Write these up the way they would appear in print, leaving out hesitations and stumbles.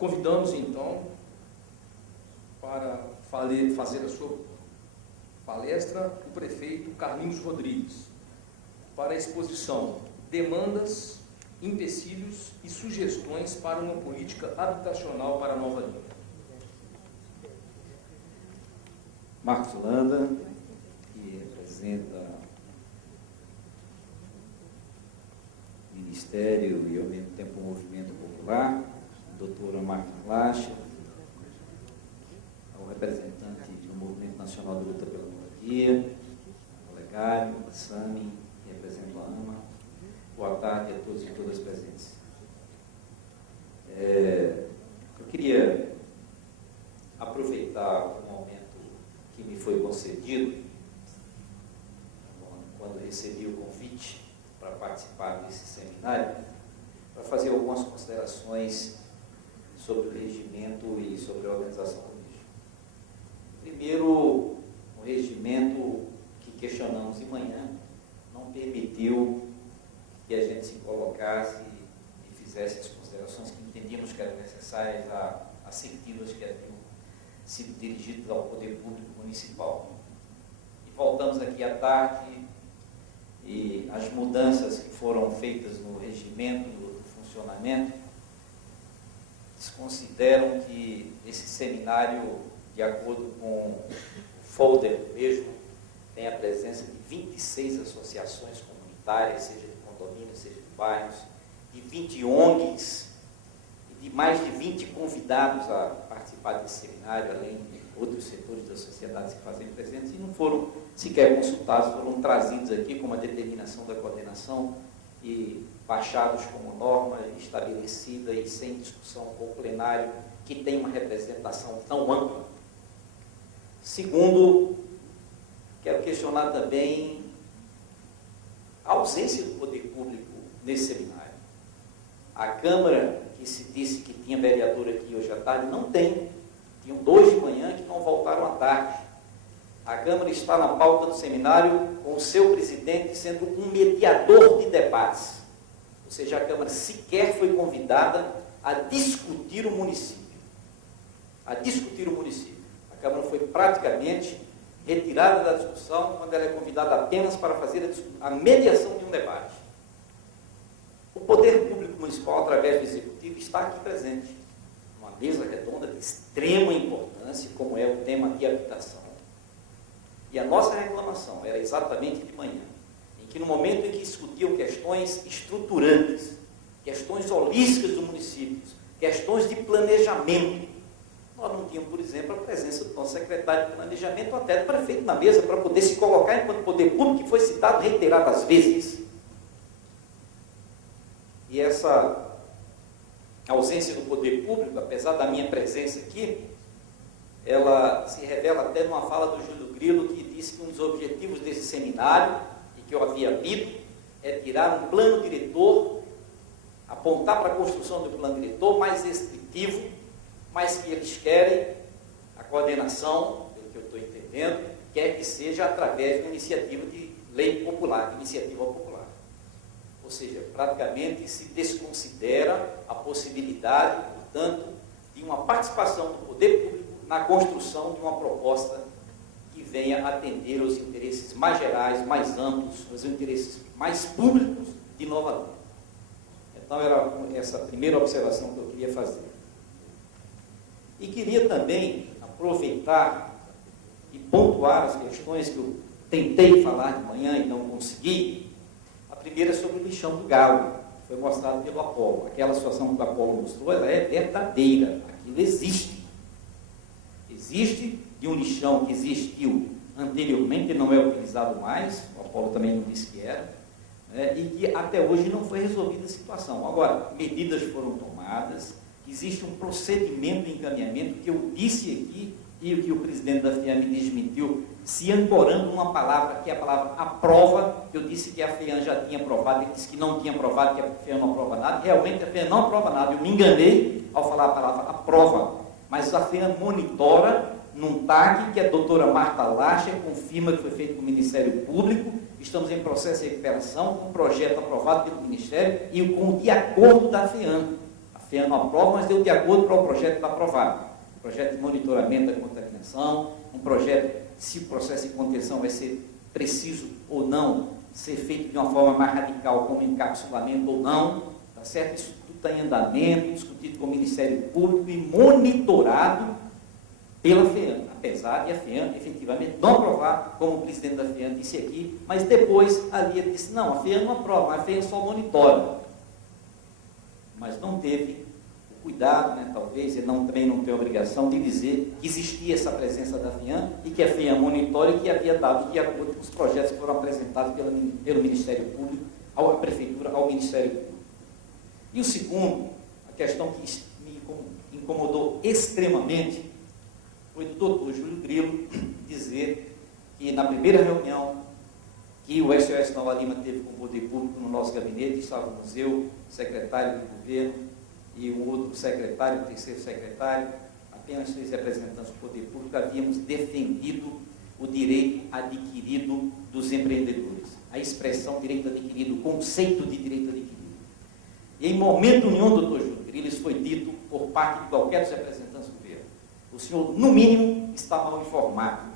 Convidamos, então, para fazer a sua palestra o prefeito Carlinhos Rodrigues, para a exposição Demandas, Empecilhos e Sugestões para uma Política Habitacional para a Nova Lima. Marcos Landa, que representa o Ministério e, ao mesmo tempo, o Movimento Popular, a doutora Marta Lacha, ao representante do Movimento Nacional de Luta pela Moradia, o Legário, a Sami, que representa a AMA. Boa tarde a todos e todas presentes. Eu queria aproveitar o momento que me foi concedido, quando recebi o convite para participar desse seminário, para fazer algumas considerações sobre o regimento e sobre a organização do mesmo. Primeiro, o regimento que questionamos de manhã não permitiu que a gente se colocasse e fizesse as considerações que entendíamos que eram necessárias, assertivas, que haviam sido dirigidas ao poder público municipal. E voltamos aqui à tarde e as mudanças que foram feitas no regimento, no funcionamento, consideram que esse seminário, de acordo com o folder mesmo, tem a presença de 26 associações comunitárias, seja de condomínios, seja de bairros, de 20 ONGs e de mais de 20 convidados a participar desse seminário, além de outros setores da sociedade que fazem presentes, e não foram sequer consultados, foram trazidos aqui com uma determinação da coordenação e baixados como norma estabelecida e sem discussão com o plenário, que tem uma representação tão ampla. Segundo, quero questionar também a ausência do poder público nesse seminário. A Câmara, que se disse que tinha vereador aqui hoje à tarde, não tem. Tinham 2 de manhã que não voltaram à tarde. A Câmara está na pauta do seminário com o seu presidente sendo um mediador de debates. Ou seja, a Câmara sequer foi convidada a discutir o município. A Câmara foi praticamente retirada da discussão quando ela é convidada apenas para fazer a mediação de um debate. O poder público municipal, através do Executivo, está aqui presente. Uma mesa redonda de extrema importância, como é o tema de habitação. E a nossa reclamação era exatamente de manhã, em que no momento em que discutiam questões estruturantes, questões holísticas do município, questões de planejamento, nós não tínhamos, por exemplo, a presença do nosso secretário de planejamento, ou até do prefeito na mesa, para poder se colocar enquanto poder público, que foi citado reiteradas vezes. E essa ausência do poder público, apesar da minha presença aqui, ela se revela até numa fala do Júlio Grilo, que disse que um dos objetivos desse seminário, e que eu havia lido, é tirar um plano diretor, apontar para a construção do plano diretor mais restritivo, mas que eles querem a coordenação, pelo que eu estou entendendo, quer que seja através de uma iniciativa de lei popular, de iniciativa popular. Ou seja, praticamente se desconsidera a possibilidade, portanto, de uma participação do poder público na construção de uma proposta que venha atender aos interesses mais gerais, mais amplos, os interesses mais públicos de Nova Lima. Então, era essa a primeira observação que eu queria fazer. E queria também aproveitar e pontuar as questões que eu tentei falar de manhã e não consegui. A primeira é sobre o lixão do Galo, que foi mostrado pelo Apolo. Aquela situação que o Apolo mostrou, ela é verdadeira, aquilo existe. Existe de um lixão que existiu anteriormente, não é utilizado mais, o Apolo também não disse que era, né, e que até hoje não foi resolvida a situação. Agora, medidas foram tomadas, existe um procedimento de encaminhamento que eu disse aqui e o que o presidente da FEAM me desmentiu, se ancorando uma palavra, que é a palavra aprova. Eu disse que a FEAM já tinha aprovado, ele disse que não tinha aprovado, que a FEAM não aprova nada. Realmente a FEAM não aprova nada, eu me enganei ao falar a palavra aprova, mas a FEAM monitora num TAC que a doutora Marta Lacha confirma que foi feito com o Ministério Público. Estamos em processo de recuperação, com um projeto aprovado pelo Ministério e com o de acordo da FEAM. A FEAM não aprova, mas deu de acordo para o projeto estar aprovado. Projeto de monitoramento da contaminação, um projeto, se o processo de contenção vai ser preciso ou não, ser feito de uma forma mais radical, como encapsulamento ou não, tá certo? Isso tudo está em andamento, discutido com o Ministério Público e monitorado pela FEAM, apesar de a FEAM efetivamente não aprovar, como o presidente da FEAM disse aqui, mas depois ali ele disse, não, a FEAM não aprova, a FEAM só monitora. Mas não teve o cuidado, né, talvez, e também não tem a obrigação de dizer que existia essa presença da FEAM e que a FEAM monitora e que havia dados de acordo com os projetos que foram apresentados pelo Ministério Público, à Prefeitura, ao Ministério Público. E o segundo, a questão que me incomodou extremamente, foi do doutor Júlio Grilo dizer que na primeira reunião que o SOS Nova Lima teve com o poder público no nosso gabinete, estávamos eu, o secretário do governo e um outro secretário, o terceiro secretário, apenas 3 representantes do poder público, havíamos defendido o direito adquirido dos empreendedores. A expressão direito adquirido, o conceito de direito adquirido. E em momento nenhum, doutor Júlio Grilo, isso foi dito por parte de qualquer dos representantes do governo. O senhor, no mínimo, está mal informado.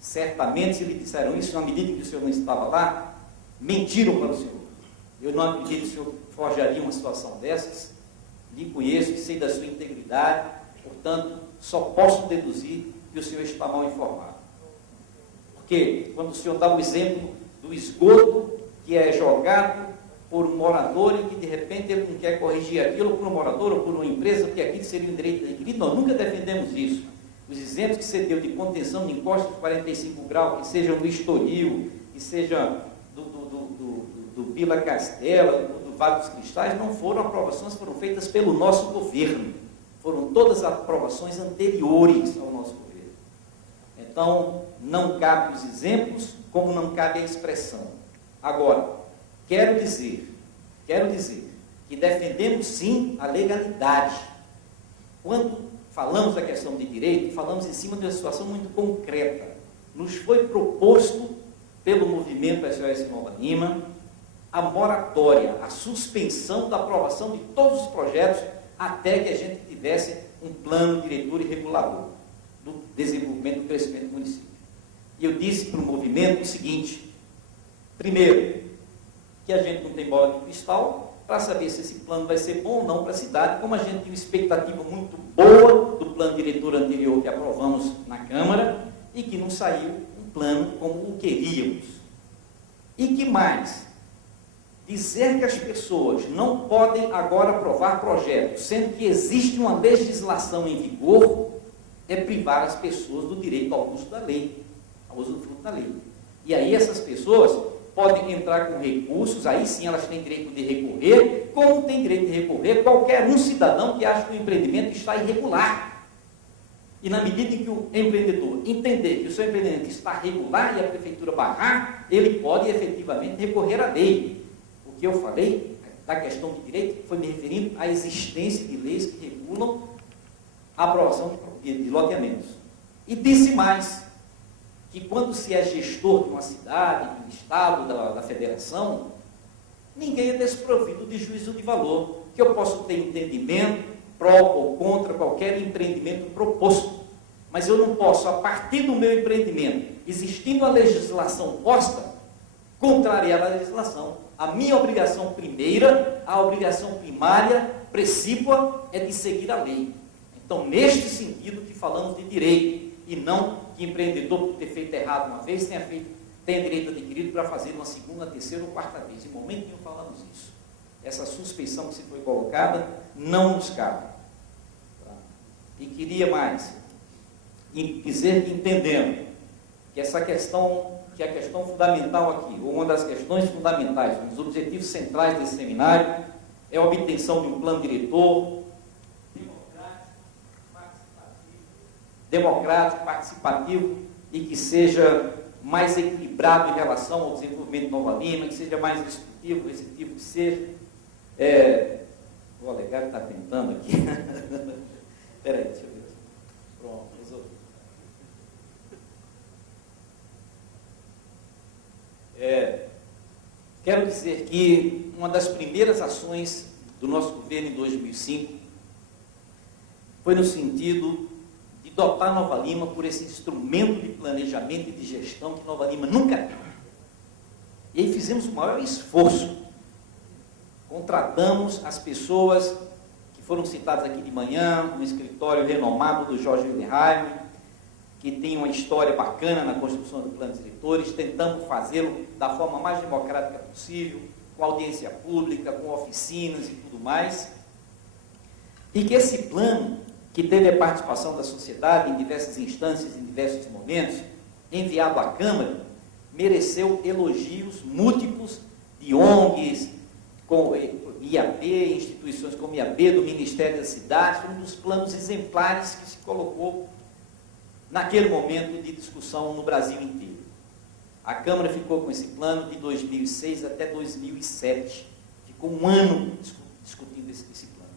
Certamente, se lhe disseram isso, na medida em que o senhor não estava lá, mentiram para o senhor. Eu não acredito que o senhor forjaria uma situação dessas. Lhe conheço e sei da sua integridade, portanto, só posso deduzir que o senhor está mal informado. Porque quando o senhor dá o exemplo do esgoto que é jogado por um morador e que de repente ele não quer corrigir aquilo por um morador ou por uma empresa, porque aquilo seria um direito adquirido, nós nunca defendemos isso. Os exemplos que você deu de contenção de encosta de 45 graus, que sejam do Estoril, que seja do Vila Castela, do Vale dos Cristais, não foram aprovações, foram feitas pelo nosso governo. Foram todas aprovações anteriores ao nosso governo. Então, não cabe os exemplos, como não cabe a expressão. Agora, quero dizer que defendemos sim a legalidade. Quando falamos da questão de direito, falamos em cima de uma situação muito concreta. Nos foi proposto pelo movimento SOS Nova Lima a moratória, a suspensão da aprovação de todos os projetos até que a gente tivesse um plano diretor e regulador do desenvolvimento e do crescimento do município. E eu disse para o movimento o seguinte: primeiro, que a gente não tem bola de cristal para saber se esse plano vai ser bom ou não para a cidade, como a gente tinha uma expectativa muito boa do plano diretor anterior que aprovamos na Câmara e que não saiu um plano como o queríamos. E que mais? Dizer que as pessoas não podem agora aprovar projetos, sendo que existe uma legislação em vigor, é privar as pessoas do direito ao uso da lei, ao uso do fruto da lei. E aí essas pessoas podem entrar com recursos, aí sim elas têm direito de recorrer, como tem direito de recorrer qualquer um cidadão que acha que o empreendimento está irregular. E na medida em que o empreendedor entender que o seu empreendimento está regular e a prefeitura barrar, ele pode efetivamente recorrer à lei. O que eu falei da questão de direito foi me referindo à existência de leis que regulam a aprovação de loteamentos. E disse mais, que quando se é gestor de uma cidade, de um estado, da federação, ninguém é desprovido de juízo de valor, que eu posso ter entendimento pró ou contra qualquer empreendimento proposto, mas eu não posso, a partir do meu empreendimento, existindo a legislação posta, contrariar a legislação. A minha obrigação primeira, a obrigação primária, precípua, é de seguir a lei. Então, neste sentido que falamos de direito, e não que empreendedor, por ter feito errado uma vez, tenha direito adquirido para fazer uma segunda, terceira ou quarta vez. Em momento nenhum falamos isso. Essa suspeição que se foi colocada não nos cabe. Tá? E queria mais dizer que entendendo que essa questão, que a questão fundamental aqui, ou uma das questões fundamentais, um dos objetivos centrais desse seminário, é a obtenção de um plano diretor democrático, participativo e que seja mais equilibrado em relação ao desenvolvimento de Nova Lima, que seja mais restritivo, que seja. O Alegar está tentando aqui. Espera aí, deixa eu ver. Pronto, resolvi. Quero dizer que uma das primeiras ações do nosso governo em 2005 foi no sentido de dotar Nova Lima por esse instrumento de planejamento e de gestão que Nova Lima nunca teve. E aí fizemos o maior esforço. Contratamos as pessoas que foram citadas aqui de manhã, um escritório renomado do Jorge Wilhelm, que tem uma história bacana na construção do plano de diretores. Tentamos fazê-lo da forma mais democrática possível, com audiência pública, com oficinas e tudo mais. E que esse plano, que teve a participação da sociedade em diversas instâncias, em diversos momentos, enviado à Câmara, mereceu elogios múltiplos de ONGs, com IAB, instituições como IAB, do Ministério das Cidades. Foi um dos planos exemplares que se colocou naquele momento de discussão no Brasil inteiro. A Câmara ficou com esse plano de 2006 até 2007. Ficou um ano discutindo esse plano.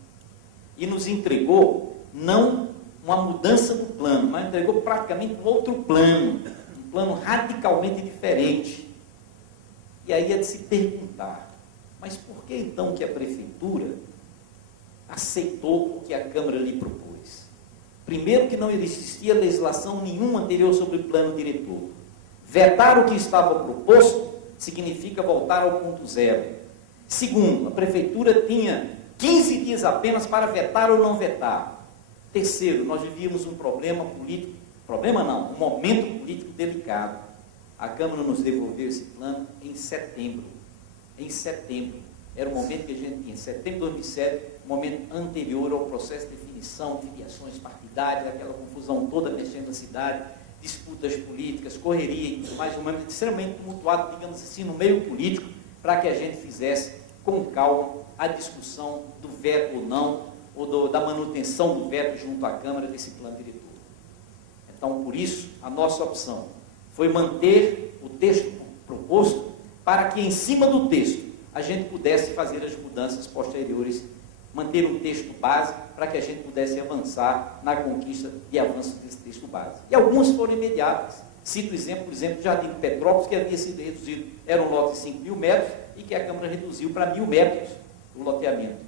E nos entregou, não uma mudança do plano, mas entregou praticamente um outro plano, um plano radicalmente diferente. E aí é de se perguntar, mas por que então que a Prefeitura aceitou o que a Câmara lhe propôs? Primeiro, que não existia legislação nenhuma anterior sobre o plano diretor. Vetar o que estava proposto significa voltar ao ponto zero. Segundo, a Prefeitura tinha 15 dias apenas para vetar ou não vetar. Terceiro, nós vivíamos um problema político, um momento político delicado. A Câmara nos devolveu esse plano em setembro. Em setembro. Era o momento que a gente tinha, setembro de 2007, o momento anterior ao processo de definição, filiações partidárias, aquela confusão toda mexendo na cidade, disputas políticas, correria e tudo mais, um momento extremamente tumultuado, digamos assim, no meio político, para que a gente fizesse com calma a discussão do veto ou não, ou da manutenção do veto junto à Câmara desse plano diretor. Então, por isso, a nossa opção foi manter o texto proposto para que, em cima do texto, a gente pudesse fazer as mudanças posteriores, manter um texto base para que a gente pudesse avançar na conquista de avanço desse texto base. E alguns foram imediatos. Cito o exemplo, por exemplo, do Jardim Petrópolis, que havia sido reduzido, era um lote de 5.000 metros, e que a Câmara reduziu para 1.000 metros o loteamento.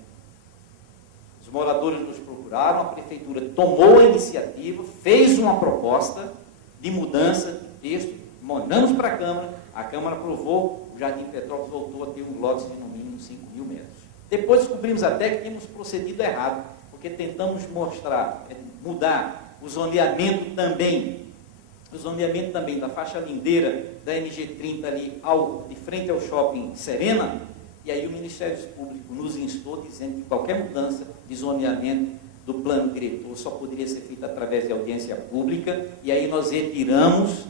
Os moradores nos procuraram, a Prefeitura tomou a iniciativa, fez uma proposta de mudança de texto, mandamos para a Câmara aprovou, o Jardim Petrópolis voltou a ter um lote de no mínimo 5.000 metros. Depois descobrimos até que tínhamos procedido errado, porque tentamos mudar o zoneamento também da faixa lindeira da MG 30 ali de frente ao shopping Serena, e aí o Ministério Público nos instou dizendo que qualquer mudança de zoneamento do plano diretor só poderia ser feita através de audiência pública, e aí nós retiramos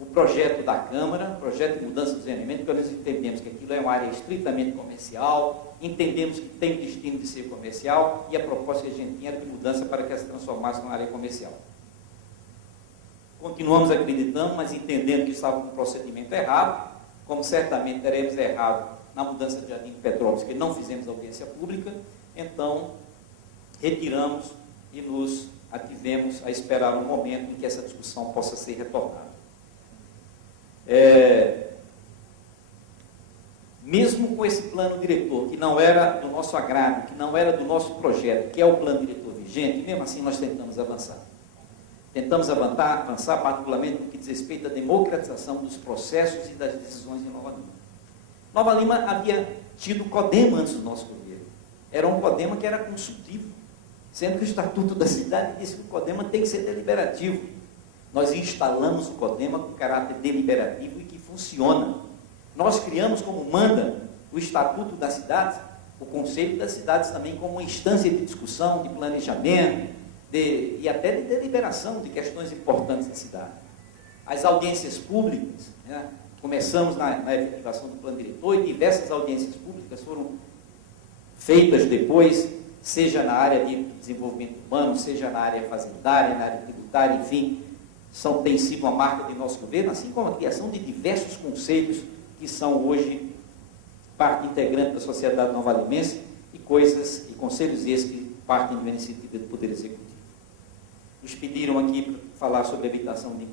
o projeto da Câmara, projeto de mudança de zoneamento, porque nós entendemos que aquilo é uma área estritamente comercial, entendemos que tem o destino de ser comercial, e a proposta que a gente tinha era de mudança para que ela se transformasse numa área comercial. Continuamos acreditando, mas entendendo que estava com o procedimento errado, como certamente teremos errado na mudança de Jardim Petrópolis, que não fizemos audiência pública, então retiramos e nos ativemos a esperar um momento em que essa discussão possa ser retornada. Mesmo com esse plano diretor, que não era do nosso agrado, que não era do nosso projeto, que é o plano diretor vigente, mesmo assim nós tentamos avançar. Tentamos avançar particularmente no que diz respeito à democratização dos processos e das decisões em Nova Lima. Nova Lima havia tido CODEMA antes do nosso governo. Era um CODEMA que era consultivo, sendo que o Estatuto da Cidade disse que o CODEMA tem que ser deliberativo. Nós instalamos o CODEMA com caráter deliberativo e que funciona. Nós criamos, como manda o Estatuto das Cidades, o Conselho das Cidades também como uma instância de discussão, de planejamento, e até de deliberação de questões importantes da cidade. As audiências públicas, né? Começamos na efetivação do plano diretor e diversas audiências públicas foram feitas depois, seja na área de desenvolvimento urbano, seja na área fazendária, na área tributária, enfim, tem sido uma marca de nosso governo, assim como a criação de diversos conselhos que são hoje parte integrante da sociedade nova-limense e conselhos esses que partem da iniciativa do Poder Executivo. Nos pediram aqui para falar sobre habitação de